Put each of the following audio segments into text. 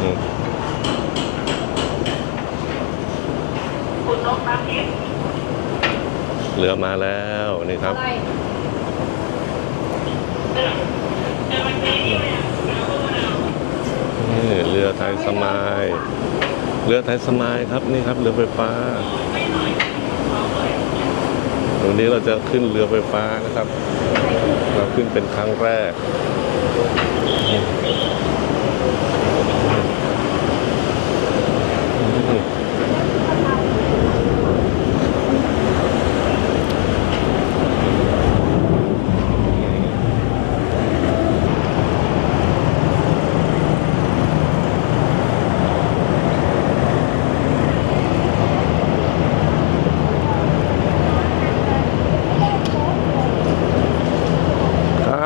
อืมคุณนกน้ำทิพย์เรือมาแล้วนี่ครับ อะไรนี่เลยนี่เรือไทยสมาย เรือไทยสมายครับนี่ครับ เรือไฟฟ้าวันนี้เราจะขึ้นเรือไฟฟ้านะครับ เราขึ้นเป็นครั้งแรก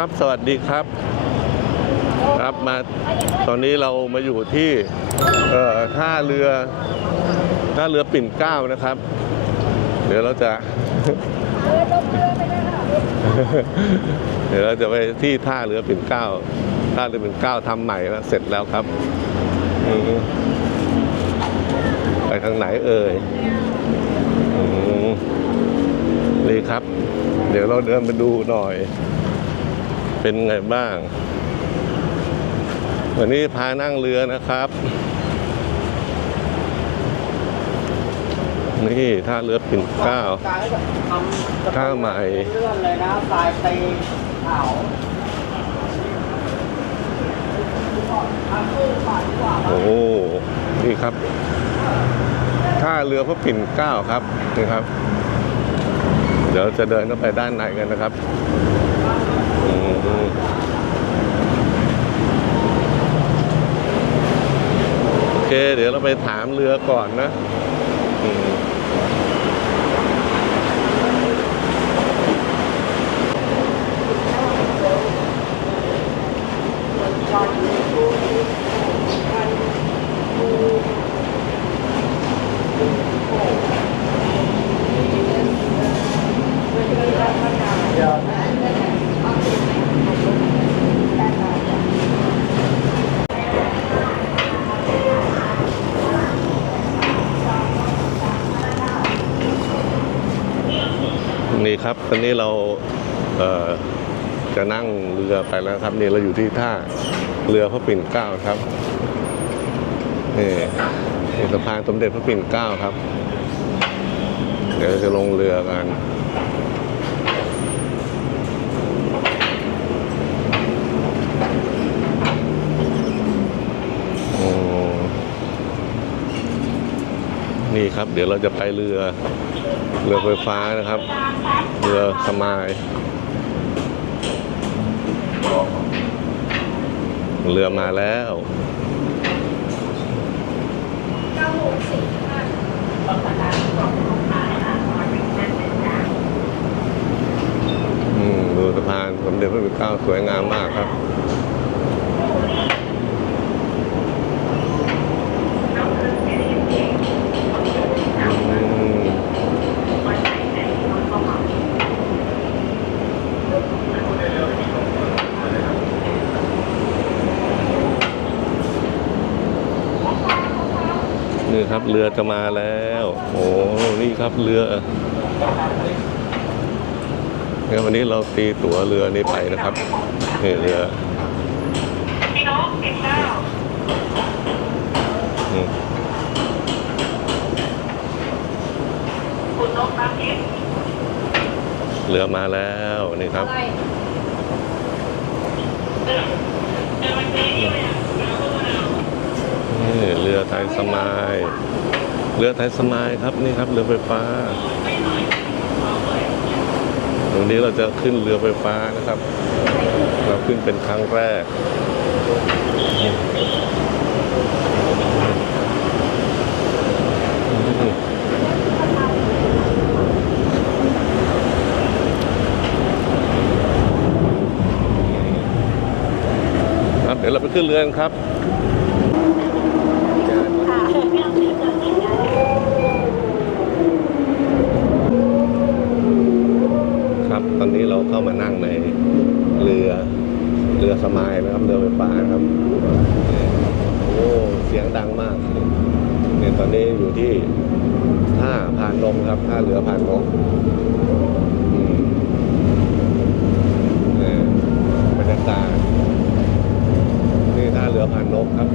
ครับ สวัสดีครับ ครับมาตอนนี้เรามาอยู่ที่ท่าเรือท่าเรือปิ่นเกล้านะครับ เดี๋ยวเราจะ เดี๋ยวเราจะไปที่ท่าเรือปิ่นเกล้าท่าเรือปิ่นเกล้าทำใหม่แล้วเสร็จแล้วครับไปทางไหนเอ่ยนี่ครับ เดี๋ยวเราเดินไปดูหน่อย เป็นไงบ้าง วันนี้พานั่งเรือนะครับ นี่ท่าเรือปิ่นเกล้าท่าใหม่เลื่อนเลยนะปลายตีขาโอ้นี่ครับท่าเรือพระปิ่นเกล้าครับนี่ครับ เดี๋ยวจะเดินเข้าไปด้านในกันนะครับอืมโอ เคเดี๋ยวเราไปถามเรือก่อนนะ นี่ครับ ตอนนี้เราเจะนั่งเรือไปแล้วครับนี่เราอยู่ที่ท่าเรือพระปิ่นเกล้าครับนี่สะพานสมเด็จพระปิ่นเกล้าครับ เดี๋ยวจะลงเรือกันนี่ครับ เดี๋ยวเราจะไปเรือ เรือไฟฟ้านะครับ เรือสมายเรือมาแล้วดูสะพานสมเด็จพระปิ่นเกล้าสวยงามมากครับ เรือจะมาแล้ว โอ้นี่ครับเรืองั้นวันนี้เราตีตั๋วเรือนี้ไปนะครับนี่เรือพี่นกสิบเก้าอืมคุณนกน้ำทิพย์เรือมาแล้วนี่ครับเดินวันนี้นี่เลยนี่เรือไทยสมาย เรือไทยสมายครับนี่ครับเรือไฟฟ้าวันนี้เราจะขึ้นเรือไฟฟ้านะครับ เราขึ้นเป็นครั้งแรกครับเดี๋ยวเราไปขึ้นเรือกันครับ สมายนะครับเรือไฟฟ้าครับโอ้เสียงดังมากเนี่ยตอนนี้อยู่ที่ท่าผ่านลมครับท่าเรือผ่านนมบรรยากาศนี่ท่าเรือผ่านลมครับ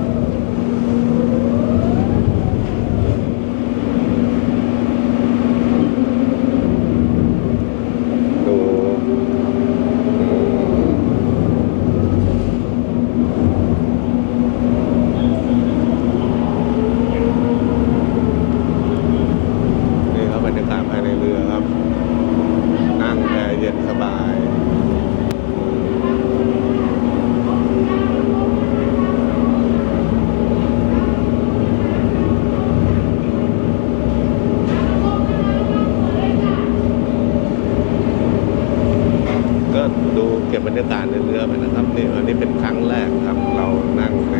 ครั้งแรกครับเรานั่งใน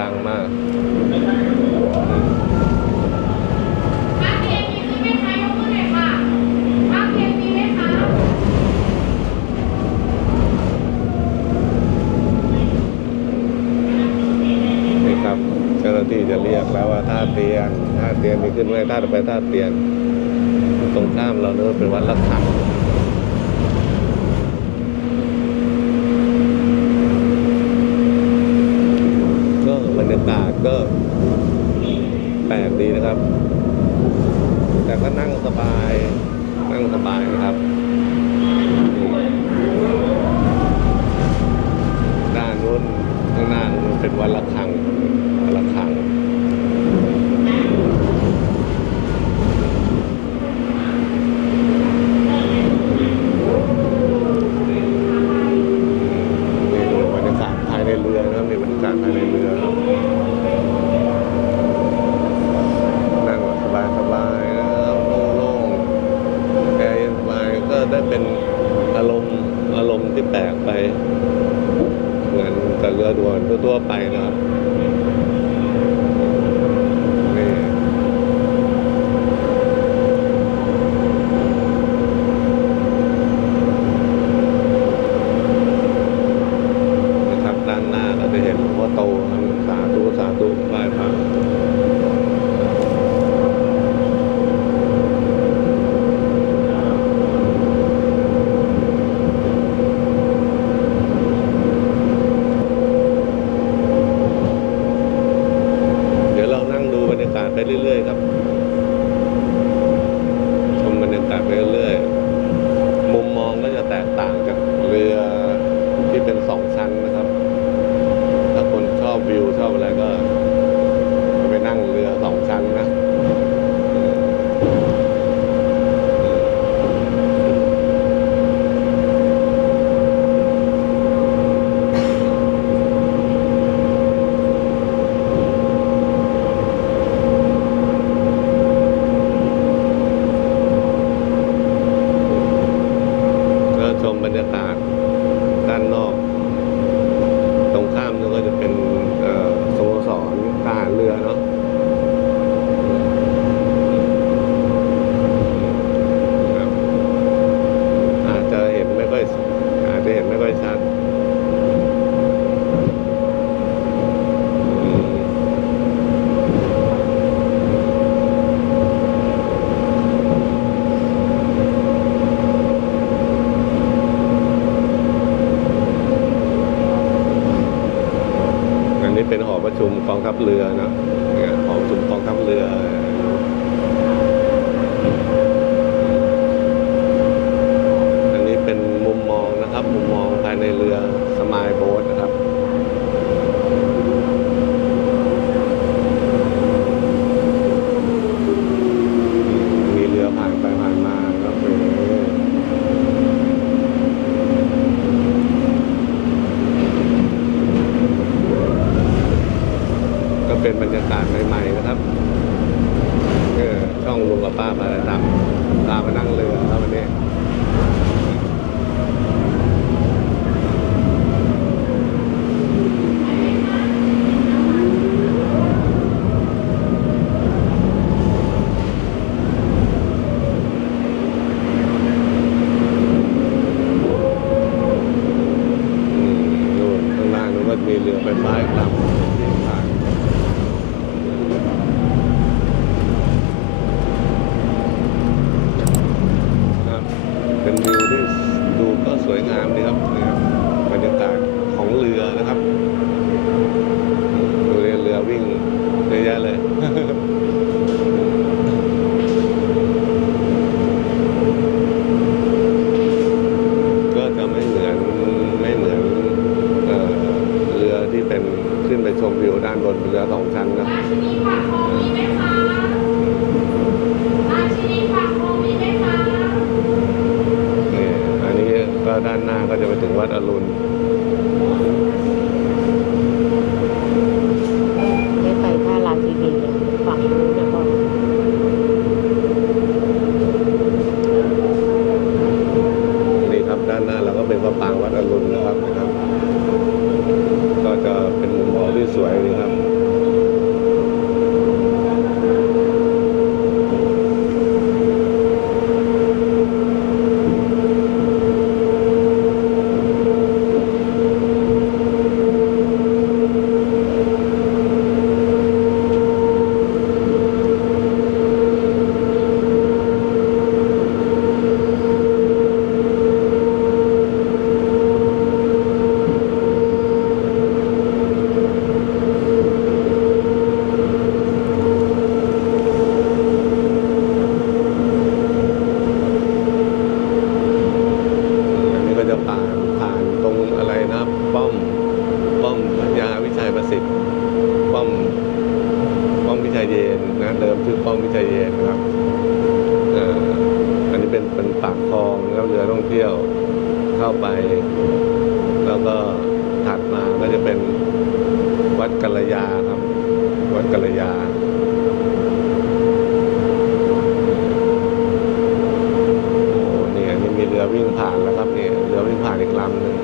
ดังมากนี่ครับ เจ้าหน้าที่จะเรียกแล้วว่าท่าเตียงท่าเตียงมีขึ้นไหมท่าไปท่าเตียง นั่งสบาย นั่งสบายครับ กองทัพเรือ เป็นไม้ครับ เข้าไป แล้วก็ถัดมาก็จะเป็นวัดกัลยาครับ วัดกัลยาโอ้เนี่ยนี่มีเรือวิ่งผ่านแล้วครับเนี่ยเรือวิ่งผ่านอีกลำหนึ่ง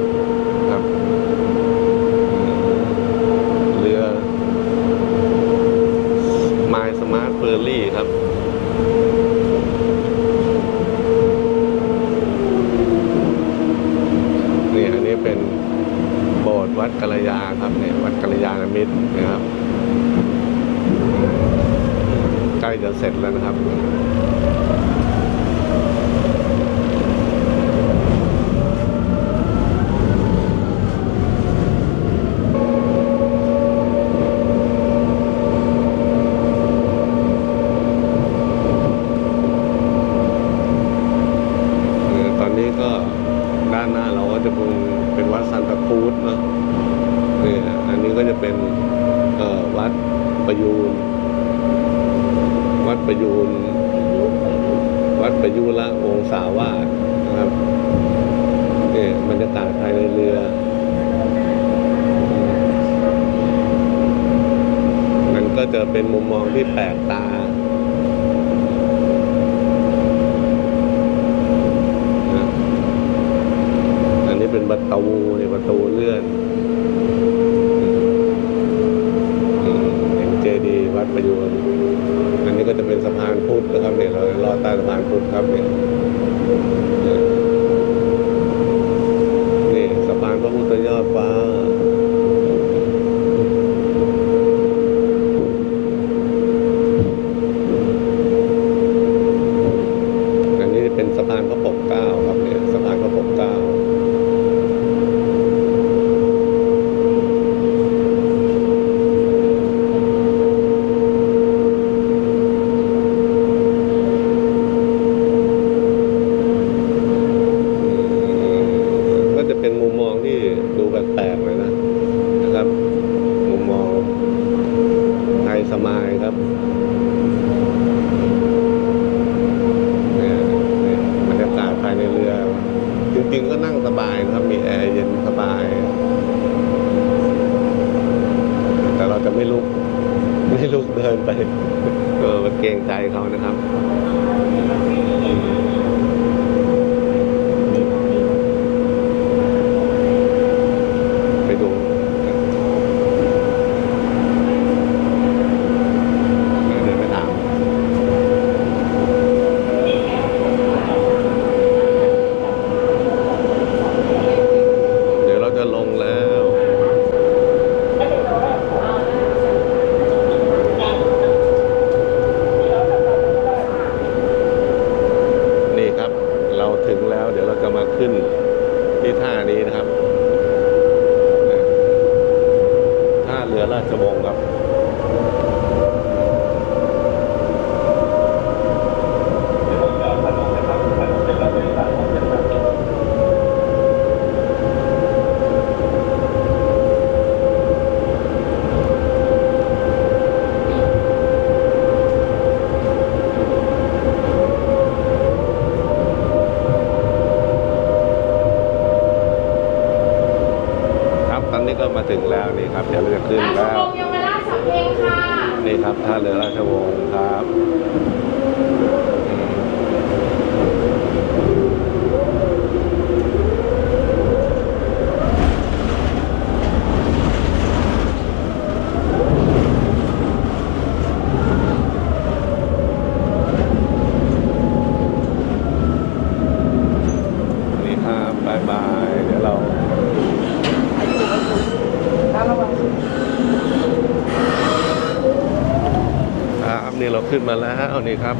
เสร็จแล้วนะครับ ปยุระวงสาวาสนะครับเนี่ยบรรยากาศภายในเรือมันก็จะเป็นมุมมองที่แปลกตาอันนี้เป็นประตูเนี่ยประตูเลื่อน ครับ ไปดูเดินไปถาม เดี๋ยวเราจะลงแล้ว นี่ครับ เราถึงแล้ว เดี๋ยวเราจะมาขึ้นที่ท่านี้นะครับ ท่า เรือราชวงศ์ครับตอนนี้ก็มาถึงแล้วนี่ครับ เดี๋ยวเราจะขึ้น ราช แล้ว วงศ์เยาวราชสำเพ็งค่ะ นี่ครับท่าเรือราชวงศ์ครับนี่ครับบายบาย เดี๋ยวเรา ครับนี่เราขึ้นมาวนี่ครับ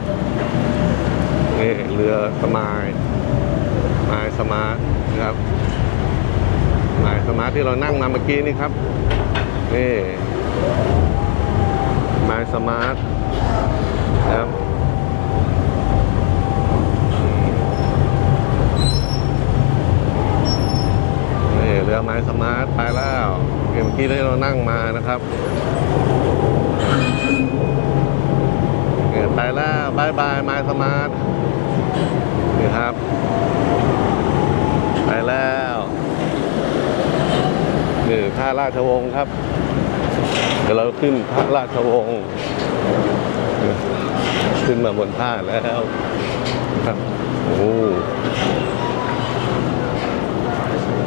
นี่เรือสมายมายสมาร์ทนะครับมายสมาร์ทที่เรานั่งมาเมื่อกี้นี่ครับนี่มายสมาร์ทนะครับนี่เรือไม้สมาร์ทไปแล้วเมื่อกี้ที่เรานั่งมานะครับ เนี่ยไป แล้วบายบายมาสมาร์ทนี่ครับ ไปแล้วนี่ท่าราชวงศ์ครับ เดี๋ยวเราขึ้นพระราชวงศ์ขึ้นมาบนท่าแล้วครับโอ้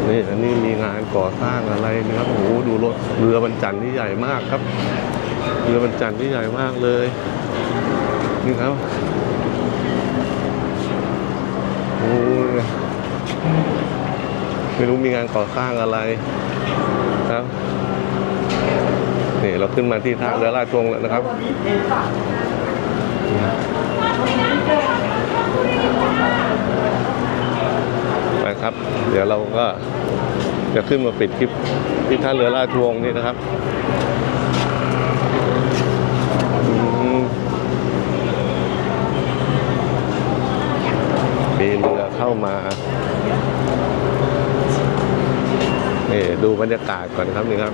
นี่อันนี้มีงานก่อสร้างอะไรนะครับโอ้โหดูรถเรือบรรจันที่ใหญ่มากครับ เรือบรรจันที่ใหญ่มากเลย นี่ครับโอ้ยไม่รู้มีงานก่อสร้างอะไรครับนี่เราขึ้นมาที่ท่าเรือราชวงแล้วนะครับไปครับ เดี๋ยวเราก็จะขึ้นมาปิดคลิปที่ท่าเรือราชวงนี่นะครับอืม มี เข้ามานี่ดูบรรยากาศก่อนครับนี่ครับ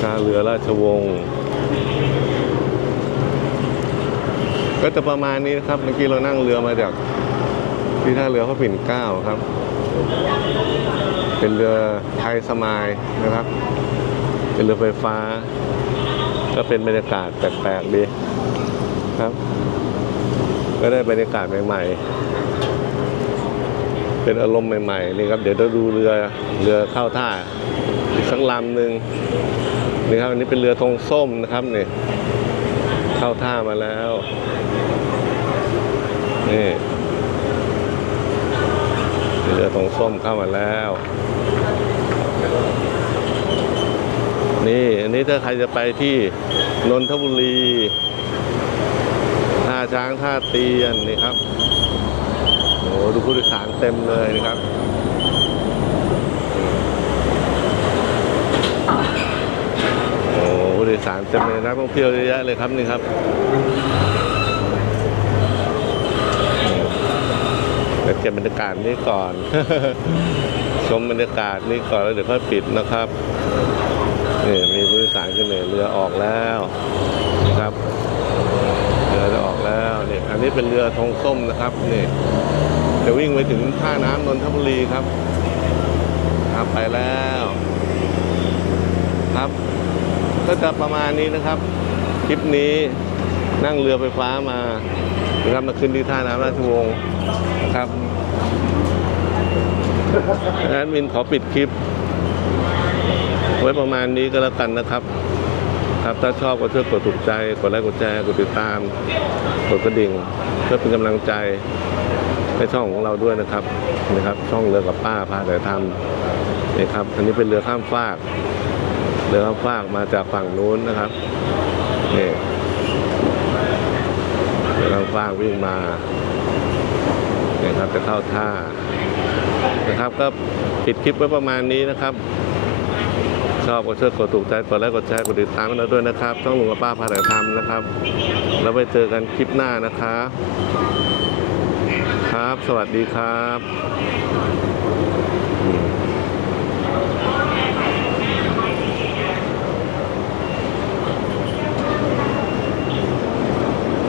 ท่าเรือราชวงศ์ก็จะประมาณนี้นะครับ เมื่อกี้เรานั่งเรือมาจากที่ท่าเรือพระปิ่นเกล้าครับ เป็นเรือไทยสมายนะครับ เป็นเรือไฟฟ้า ก็เป็นบรรยากาศแปลกๆดีครับ ก็ได้บรรยากาศใหม่ๆ เป็นอารมณ์ใหม่ๆนี่ครับเดี๋ยวเราดูเรือเรือเข้าท่าอีกสักลำหนึ่งนี่ครับอันนี้เป็นเรือธงส้มนะครับนี่เข้าท่ามาแล้วนี่เรือธงส้มเข้ามาแล้ว นี่อันนี้ถ้าใครจะไปที่นนทบุรีท่าช้างท่าเตียนนี่ครับ โอ้โหดูผู้โดยสารเต็มเลยนะครับโอ้โหผู้โดยสารเต็มเลยนักท่องเที่ยวเยอะแยะเลยครับนี่ครับเดี๋ยวเก็บบรรยากาศนี้ก่อน ชมบรรยากาศนี้ก่อนแล้วเดี๋ยวค่อยปิดนะครับนี่มีผู้โดยสารขึ้นเลยเรือออกแล้วนะครับเรือจะออกแล้วนี่อันนี้เป็นเรือธงส้มนะครับนี่ จะวิ่งไปถึงท่าน้ำนนทบุรีครับ ครับไปแล้ว ครับ ก็จะประมาณนี้นะครับ คลิปนี้นั่งเรือไฟฟ้ามานะครับมาขึ้นที่ท่าน้ำราชวงศ์นะครับแอดมินขอปิดคลิป ไว้ประมาณนี้ก็แล้วกันนะครับ ครับถ้าชอบก็ช่วยกดถูกใจ กดไลค์กดแชร์กดติดตาม กดกระดิ่ง เพื่อเป็นกำลังใจ ให้ช่องของเราด้วยนะครับนะครับ ช่องเรือกับป้าพาแต่ทำนี่ครับ อันนี้เป็นเรือข้ามฟากเรือข้ามฟากมาจากฝั่งนู้นนะครับนี่เรือข้ามฟากวิ่งมานี่ครับจะเข้าท่านะครับ ก็ปิดคลิปไว้ประมาณนี้นะครับชอบก็ช่วยกดถูกใจกดไลค์กดแชร์กดติดตามเราด้วยนะครับช่องลุงกับป้าพาแต่ทำนะครับ แล้วไปเจอกันคลิปหน้านะครับครับ สวัสดีครับ